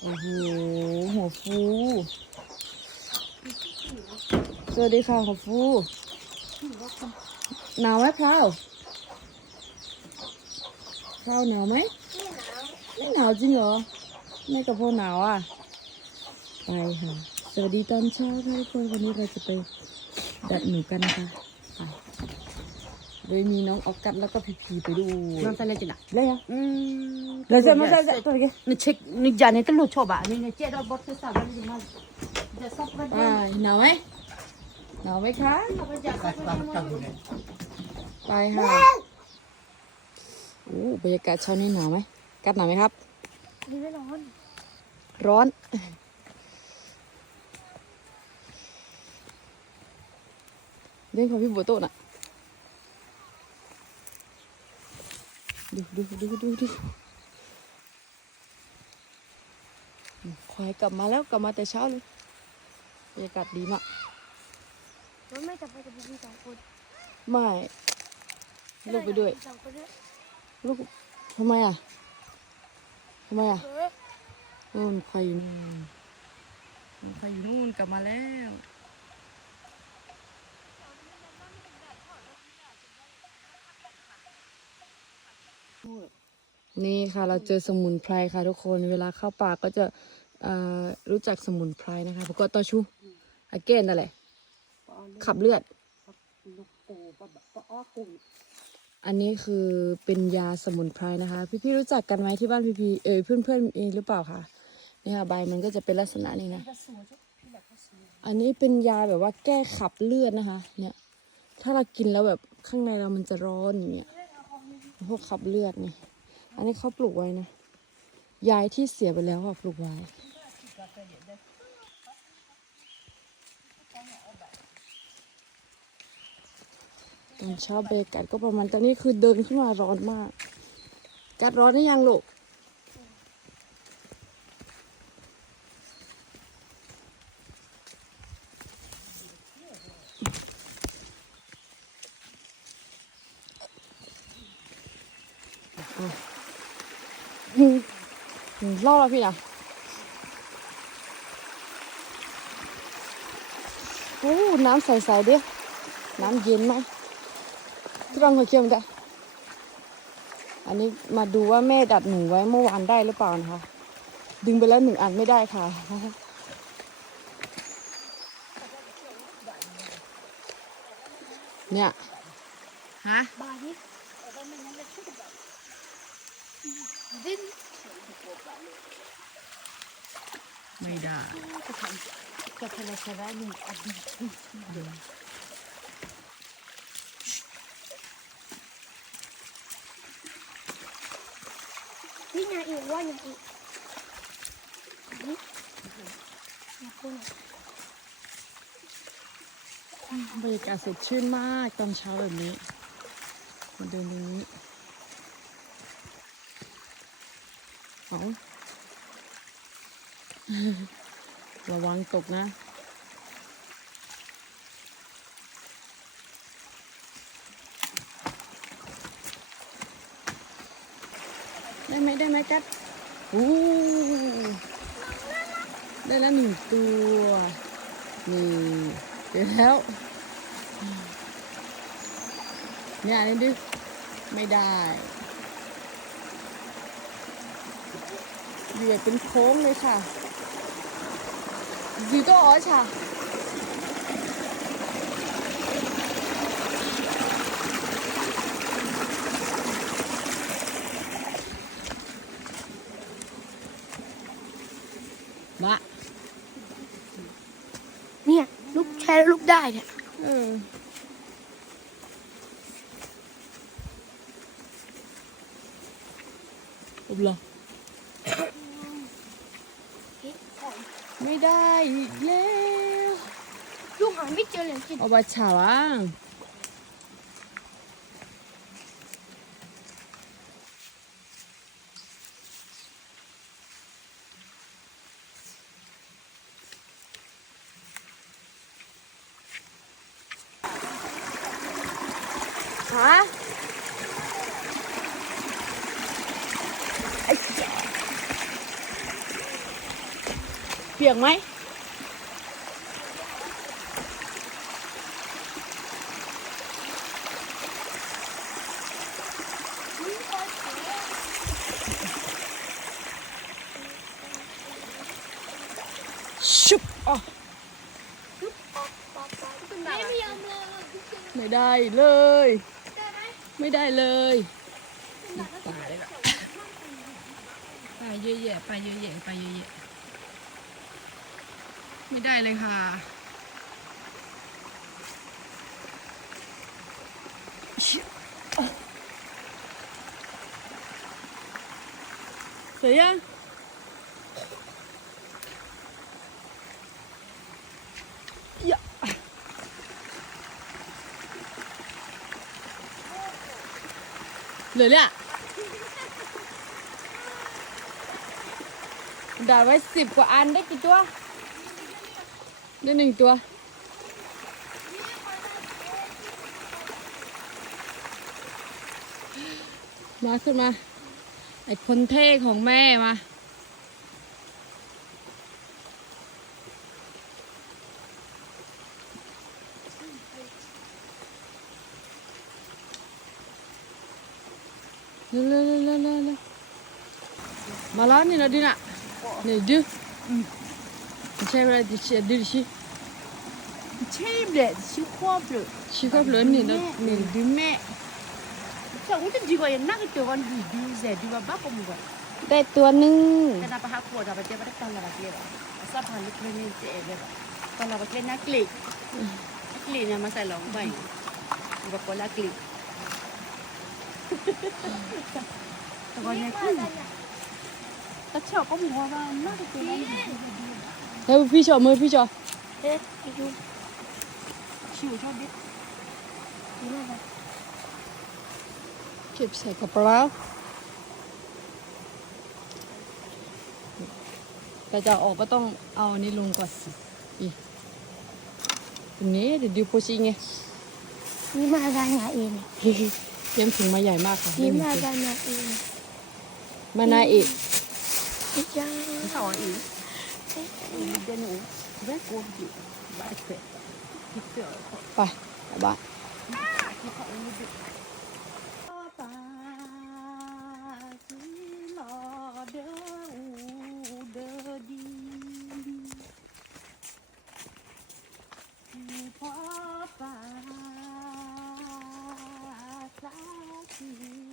โอ้โห หัวฟู สวัสดีค่ะหัวฟู หนาวไหมพราวพราวหนาวไหมไม่หนาวจริงเหรอไม่กับพ่อหนาวอะ ไปค่ะ สวัสดีตอนเช้าค่ะทุกคนวันนี้เราจะไปดัดหนูกันนะคะไปโดยมีน้องออกกัดแล้วก็พีพีไปดู Non sa legge là. เลยอะ Mm. เล ยจะมาใส่ใส่ตัวกี่ Ne check ne jane te lo choba. Ne ne che do bot sa ba ni ma. Ja sa ba อ่าหนาวไหมหนาวไหมคะ ja sa ba ไปค่ะโอ้บรรยากาศเช้านี้หนาวไหมกัดหนาวไหมครับนี่ไม่ร้อน ร้อนเรื่องของพี่บัวโตน่ะดูดูดูดูดู ควายกลับมาแล้วกลับมาแต่เช้าเลยบรรยากาศดีมากมันไม่จะไปกับพี่สองคนไม่ลูกไปด้วยสองคนด้วยลูกทำไมอะทำไมอะเออนู่นใครอยู่นู่นนู่นใครอยู่นู่นกลับมาแล้วนี่ค่ะเราเจอสมุนไพรค่ะทุกคน เวลาเข้าป่าก็จะเอ่อ รู้จักสมุนไพรนะคะพวกก็ตอชูอาเกนนั่นแหละขับเลือด อันนี้คือเป็นยาสมุนไพรนะคะ พี่ๆรู้จักกันไหมที่บ้านพี่ๆเออเพื่อนๆเองหรือเปล่าคะเนี่ยค่ะใบมันก็จะเป็นลักษณะนี้นะ อันนี้เป็นยาแบบว่าแก้ขับเลือดนะคะ เนี่ย ถ้าเรากินแล้วแบบข้างในเรามันจะร้อนอย่างเงี้ยพวกขับเลือดนี่อันนี้เขาปลูกไว้นะ ยายที่เสียไปแล้วค่ะปลูกไว้ตอนเช้าเบรกกัดก็ประมาณตอนนี้คือเดินขึ้นมาร้อนมาก กัดร้อนหรือยังลูก อืมอืม เล่าแล้วพี่นะโอ้น้ำใสๆเดียวน้ำเย็นไหมที่บ้านเคยเคี่ยวกันอันนี้มาดูว่าแม่ดัดหนูไว้เมื่อวานได้หรือเปล่านะคะ ดึงไปแล้วหนึ่งอันไม่ได้ค่ะเนี่ย ฮะ บาดิดินไม่ได้ Ka pala sa ba ni abi. นี่ไงอีกว่าอย่างอีกนี่อย่าพูดนะบรรยากาศสดชื่นมากตอนเช้าแบบนี้ มาเดินตรงนี้ เอาระวังตกนะ ได้ไหมได้ไหมกัดอู้ได้แล้วหนึ่งตัวนี่เจอแล้ว เนี่ยนนี้ดิ ไม่ได้ เหยียดเป็นโค้งเลยค่ะดีก็อ๋อค่ะมาเนี่ยลูกแชร์ลูกได้เนี่ยเอออุบเหรอ ไม่ได้อีกแล้วลูกหาไม่เจอเลยกินเอาไปฉาว่างฮะไอ้เจ้า เปียกไหมชุบอ๋อไม่ไม่ยอมเลยไม่ได้เลย ไม่ได้เลยตายแล้วไปเยอะแยะไปเยอะแยะไปเยอะแยะ ไม่ได้เลยค่ะ เสร็จยังยะเหลือเนี่ยด่าไว้สิบกว่าอันได้กี่ตัว ได้หนึ่งตัว มาขึ้นมา ไอ้พลเท่ของแม่มาเร็วเร็เร็วเมาแล้วนี่นะดินะนี่ดูใช่ไหมดิฉันดูดิฉั table, sukoblo. Sukoblo ni nak ni dume. So untuk jiwa yang nak itu kan di di ze di baba kamu kan. แต่ตัวหนึ่ง Kena paha kuat dapat dia pada tanah lagi ya. Asal paha lu kena ni je ya. Kalau pakai nak klik. Klik ni masa long baik. Buat pola klik. Tuan ni pun. Tak cakap kamu orang nak itu. เฮ้ยพี่ชอบมือพี่ชอบ Eh, you. อยู่ Siu cho biết. อยู่นั่นแหละเก็บใส่กระเป๋าแต่จะออกก็ต้องเอาอันนี้ลงก่อนอีตรงนี้เดี๋ยวดูโพชิไงนี่มาได้ไงเองเตรียมถุงมาใหญ่มากค่ะนี่หนึ่งมาถุงได้ไงเองมานาเอกอีจ้า Kau ini. Dia nu. Dah kau dia. Baik. Kita. ไปกลับบ้าน Ku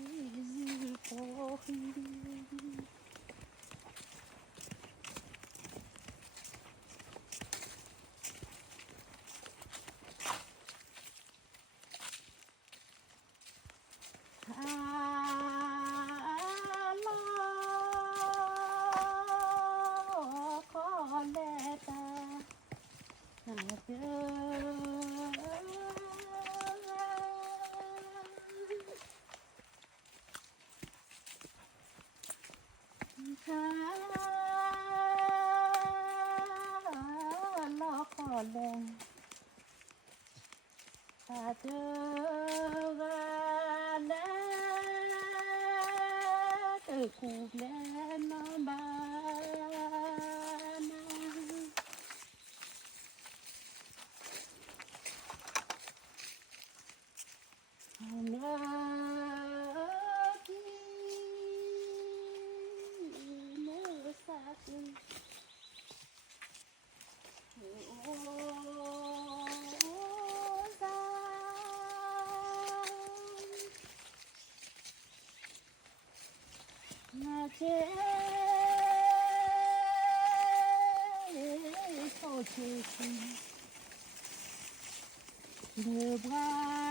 Le bras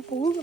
จะปูกั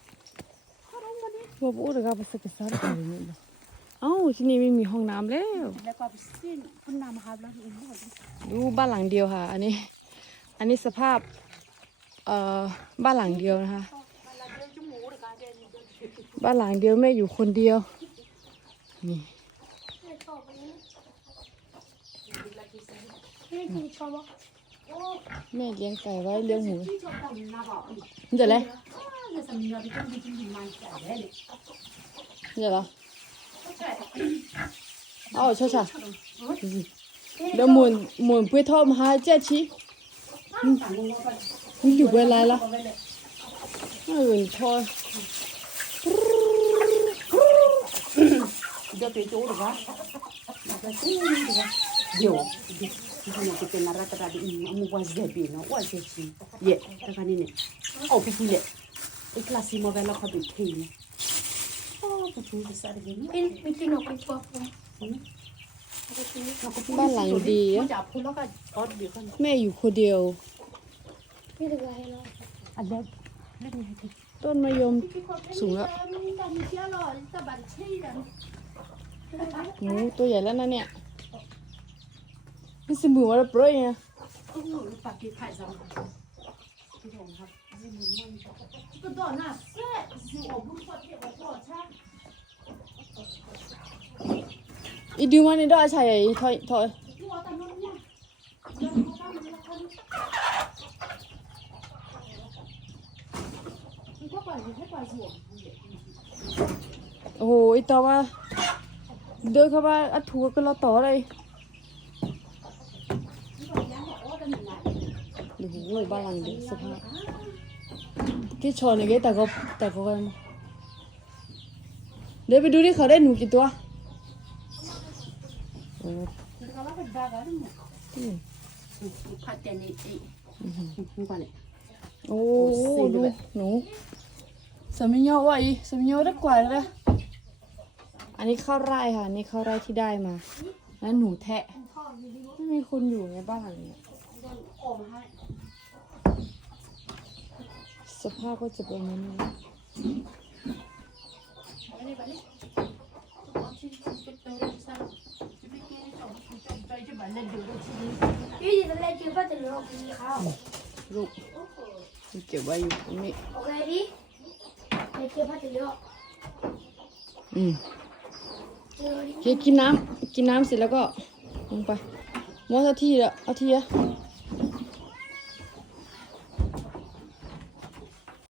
วัวปูเด็กเอาไปสักสารอะไรอย่างเงี้ยเอ้าที่นี่ไม่มีห้องน้ำแล้ว แล้วก็ไปสิ้นห้องน้ำครับแล้วดูบ้านหลังเดียวค่ะ อันนี้ อันนี้สภาพ เอ่อ บ้านหลังเดียวนะคะ บ้านหลังเดียวแม่อยู่คนเดียว นี่แม่เลี้ยงไก่ไว้เลี้ยงหมูเดี๋ยวเลย Det som jag vet inte hur man säger det. นี่จะอะไรอ๋อใช่ใช่เดี๋ยวหมุนหมุนไปทอมหาเจ้าชีนี่อยู่เวลาละเออทอ Då är det ord va? Det är va? Jo. Det kan jag inte när det är det om vad det blir och vad det är. Ja, det kan ni. Och på fulle. I klass i modella har du till. Åh, på fulle så är det เป็นมีกินนกเป็นตัวผมบ้านหลัง ดีอะจับพูดแล้วก็ออดเดียวกันแม่อยู่คนเดียวนี่ถึงอะไรเนาะอันเล็กเล็กนี่ให้ทีต้นมะยมสูงแล้วหมูตัวใหญ่แล้วนะเนี่ยนี่สมือว่าเปรย์เนี่ย โอ้โหปากกี่ไข่จังพี่ชมครับจิมมันก็ดอนน่ะเซ่จิวบุ้งพอเทว กี่ช้อนเลยแต่ก็แต่ก็ากันเดี๋ยวไปดูที่เขาได้หนูกี่ตัวโอ้ดูหนูสมิญโยว่าอีสมิญโยได้กว่าแล้วอันนี้ข้าวไร่ค่ะนี่ข้าวไร่ที่ได้มาแล้วหนูแทะไม่มีคนอยู่ในบ้านหลังนี้ สภาพก็จะเป็นอย่างนี้อันนี้ไปนี่สั่งจะไปกินที่จอมจอมใจจะบันเล่นดูดูที่พี่จะเล่นจิ้มก็จะเลือกกินข้าลูกเก็บไว้อยู่ตรงนี้โอเคดิเล่นจิ้มก็จะเลือกอืมเจอดิโอเคกินน้ำกินน้ำเสร็จแล้วก็ลงไปมอสเอาที่ละเอาที่อะ